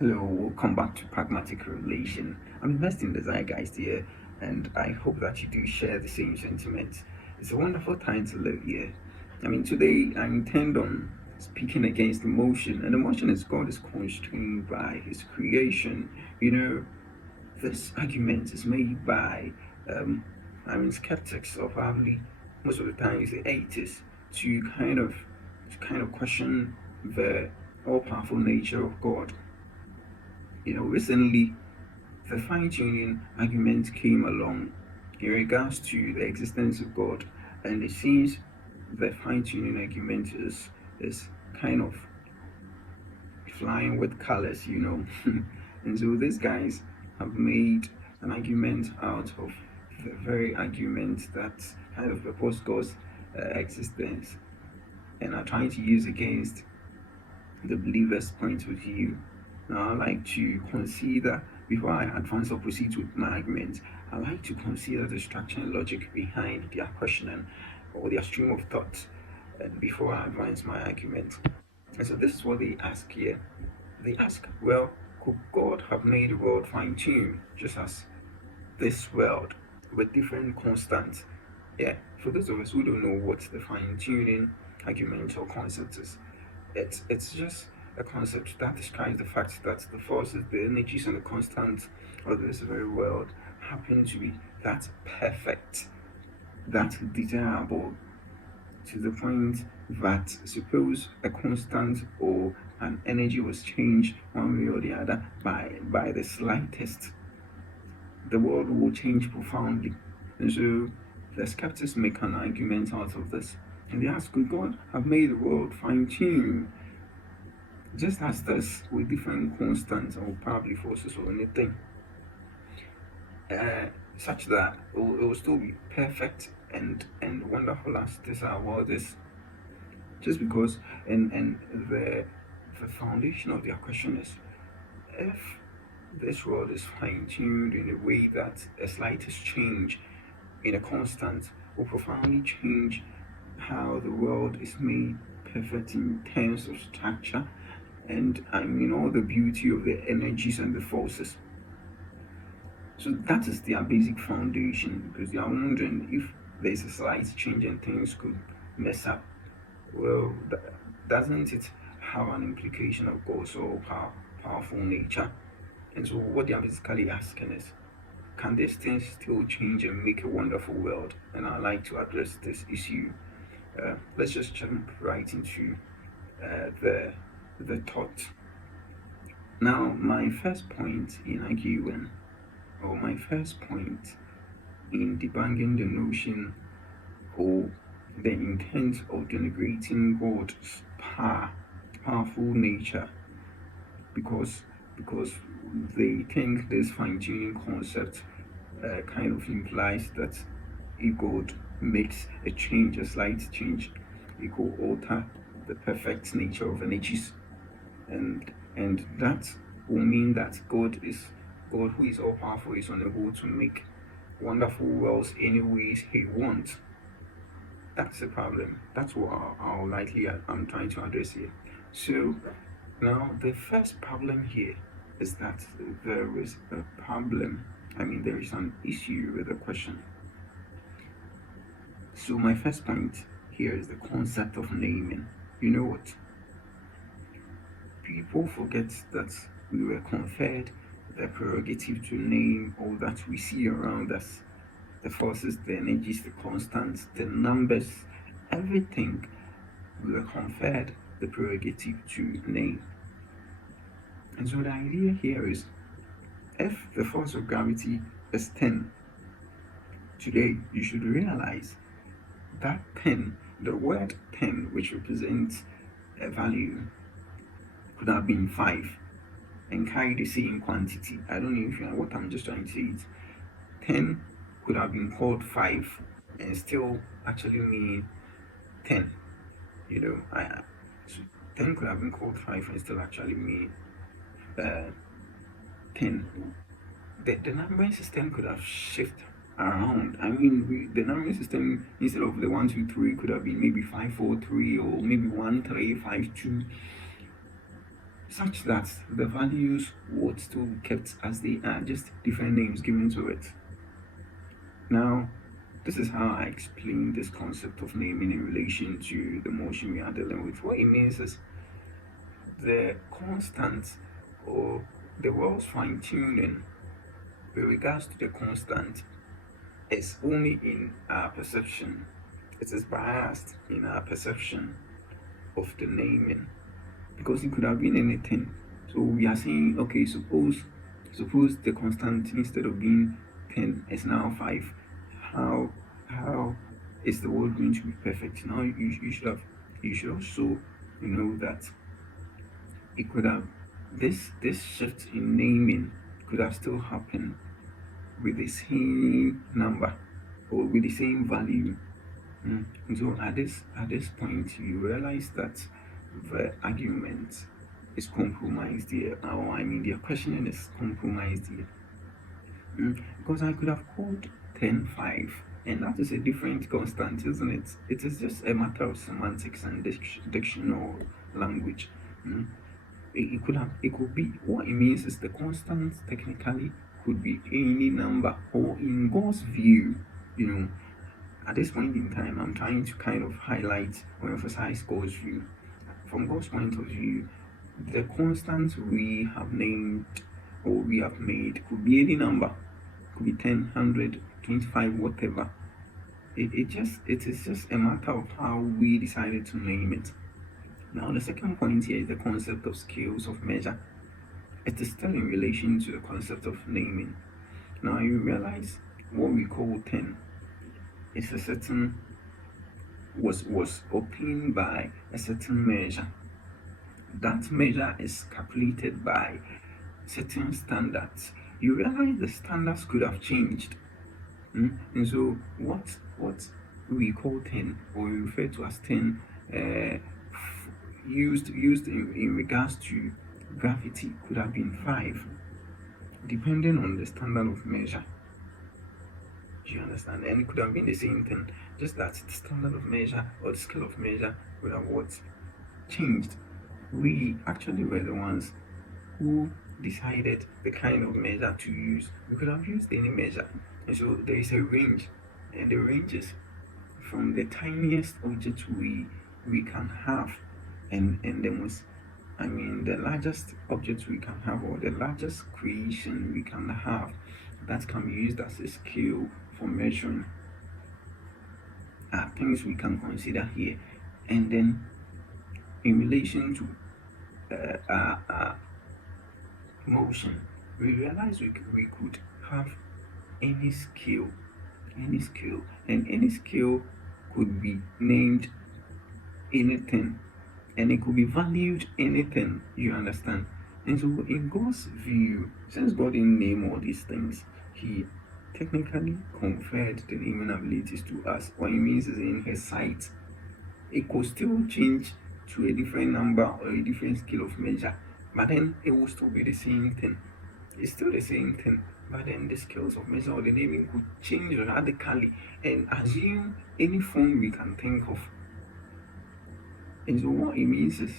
Hello, welcome back to Pragmatic Revelation. I'm immersed in the zeitgeist here, and I hope that you do share the same sentiments. It's a wonderful time to live here. Today I intend on speaking against emotion, and emotion is God is constrained by His creation. You know, this argument is made by, um, skeptics, or probably most of the time it's the atheists, to kind of question the all-powerful nature of God. Recently, the fine tuning argument came along in regards to the existence of God, and it seems the fine tuning argument is kind of flying with colors. And so these guys have made an argument out of the very argument that kind of proposed God's existence and are trying to use against the believer's point of view. Now, I like to consider, before I advance or proceed with my argument, I like to consider the structure and logic behind their questioning or their stream of thought before I advance my argument. And so, this is what they ask here. They ask, well, could God have made the world fine tuned just as this world with different constants? Yeah, for those of us who don't know what the fine tuning argument or concept is, it's just a concept that describes the fact that the forces, the energies, and the constants of this very world happen to be that perfect, that desirable, to the point that suppose a constant or an energy was changed one way or the other by the slightest, the world will change profoundly. And so the skeptics make an argument out of this. And they ask, could God have made the world fine tuned just as this with different constants or probably forces or anything, uh, such that it will still be perfect and wonderful as this our world is? Just because, and the foundation of their question is, if this world is fine-tuned in a way that a slightest change in a constant will profoundly change how the world is made perfect in terms of structure, and all the beauty of the energies and the forces. So that is their basic foundation, because they are wondering if there's a slight change and things could mess up. Well, doesn't it have an implication of God's all powerful nature? And so what they are basically asking is, can these things still change and make a wonderful world? And I'd like to address this issue. Let's just jump right into the thought. Now, my first point in arguing, or my first point in debunking the notion or the intent of denigrating God's powerful nature, because they think this fine-tuning concept kind of implies that if God makes a change, a slight change, it could alter the perfect nature of energies, and that will mean that God who is all powerful is unable to make wonderful worlds any ways He wants. That's the problem. That's what I'll likely I'm trying to address here. So now the first problem here is that there is a problem. There is an issue with the question. So my first point here is the concept of naming. You know what? People forget that we were conferred the prerogative to name all that we see around us, the forces, the energies, the constants, the numbers, everything. We were conferred the prerogative to name. And so the idea here is, if the force of gravity is 10, today you should realize that 10, the word 10, which represents a value, could have been 5 and carry the same quantity. I don't know if you know what I'm just trying to say. It 10 could have been called 5 and still actually mean 10. So 10 could have been called 5 and still actually mean uh, 10. The numbering system could have shifted around. The numbering system, instead of the 1 2 3, could have been maybe 5 4 3, or maybe 1 3 5 2. such that the values would still be kept as they are, just different names given to it. Now, this is how I explain this concept of naming in relation to the motion we are dealing with. What it means is the constant, or the world's fine tuning with regards to the constant, is only in our perception. It is biased in our perception of the naming, because it could have been anything. So we are saying, okay, suppose the constant, instead of being 10, is now 5. How is the world going to be perfect? Now you should also know that it could have, this shift in naming could have still happened with the same number or with the same value. And so at this point, you realize that the argument is compromised here, or I mean, the questioning is compromised here. Because I could have called 10 5, and that is a different constant, isn't it? It is just a matter of semantics and dictionary language. Mm. It could be, what it means is the constant technically could be any number, or in God's view, you know, at this point in time, I'm trying to kind of highlight or emphasize God's view. From God's point of view, the constants we have named or we have made could be any number, could be 10, 100, 25, whatever. It is just a matter of how we decided to name it. Now, the second point here is the concept of scales of measure. It is still in relation to the concept of naming. Now, you realize what we call 10 is a certain, was obtained by a certain measure. That measure is calculated by certain standards. You realize the standards could have changed. And so what we call 10, or we refer to as 10, used in regards to gravity, could have been 5, depending on the standard of measure. Do you understand? And it could have been the same thing, just that the standard of measure or the scale of measure would have what changed. We actually were the ones who decided the kind of measure to use. We could have used any measure, and so there is a range, and the range is from the tiniest object we can have, and the most, I mean, the largest object we can have, or the largest creation we can have, that can be used as a scale for measuring, things we can consider here. And then in relation to motion, we realize we could have any scale, and any scale could be named anything, and it could be valued anything. You understand? And so, in God's view, since God didn't name all these things, He technically conferred the naming abilities to us. What it means is, in His sight, it could still change to a different number or a different scale of measure, but then it will still be the same thing. It's still the same thing, but then the scales of measure or the naming could change radically and assume any form we can think of. And so what it means is,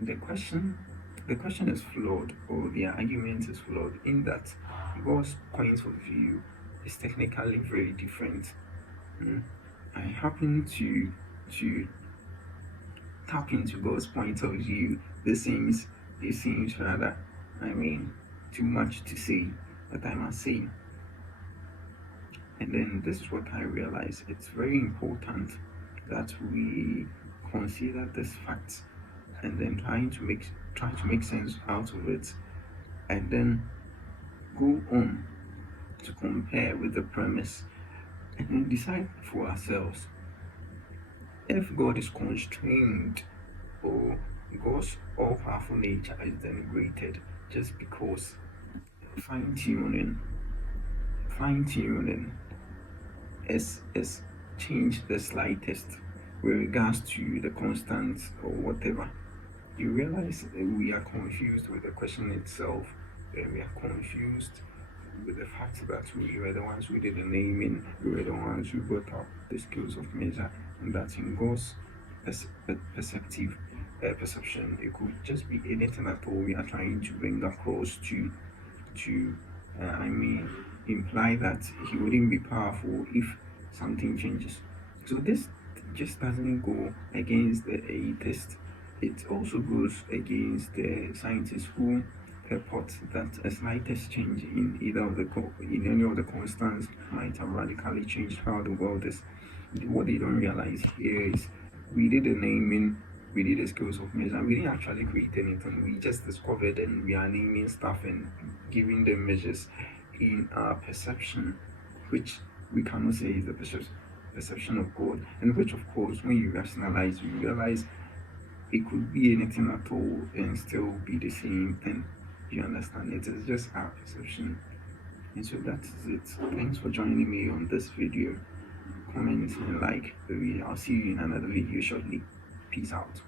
the question is flawed, or the argument is flawed, in that God's point of view is technically very different. I happen to tap into God's point of view. It seems rather, I mean, too much to say, but I must say. And then this is what I realize. It's very important that we consider this fact, and then try to make sense out of it, and then go on to compare with the premise, and then decide for ourselves if God is constrained, or God's all-powerful nature is denigrated just because fine-tuning is changed the slightest with regards to the constants or whatever. You realize that we are confused with the question itself, and we are confused with the fact that we were the ones who did the naming, we were the ones who brought up the skills of measure, and that in God's perspective, perception. It could just be anything at all we are trying to bring across to I mean imply that he wouldn't be powerful if something changes. So this just doesn't go against the atheist. It also goes against the scientists who purport that a slightest change in either of the in any of the constants might have radically changed how the world is. What they don't realize here is we did the naming, we did the scales of measure. We didn't actually create anything. We just discovered and we are naming stuff and giving them measures in our perception, which we cannot say is the perception of God, and which, of course, when you rationalize, you realize it could be anything at all and still be the same thing. You understand? It is just our perception. And so that is it. Thanks for joining me on this video. Comment and like the video. I'll see you in another video shortly. Peace out.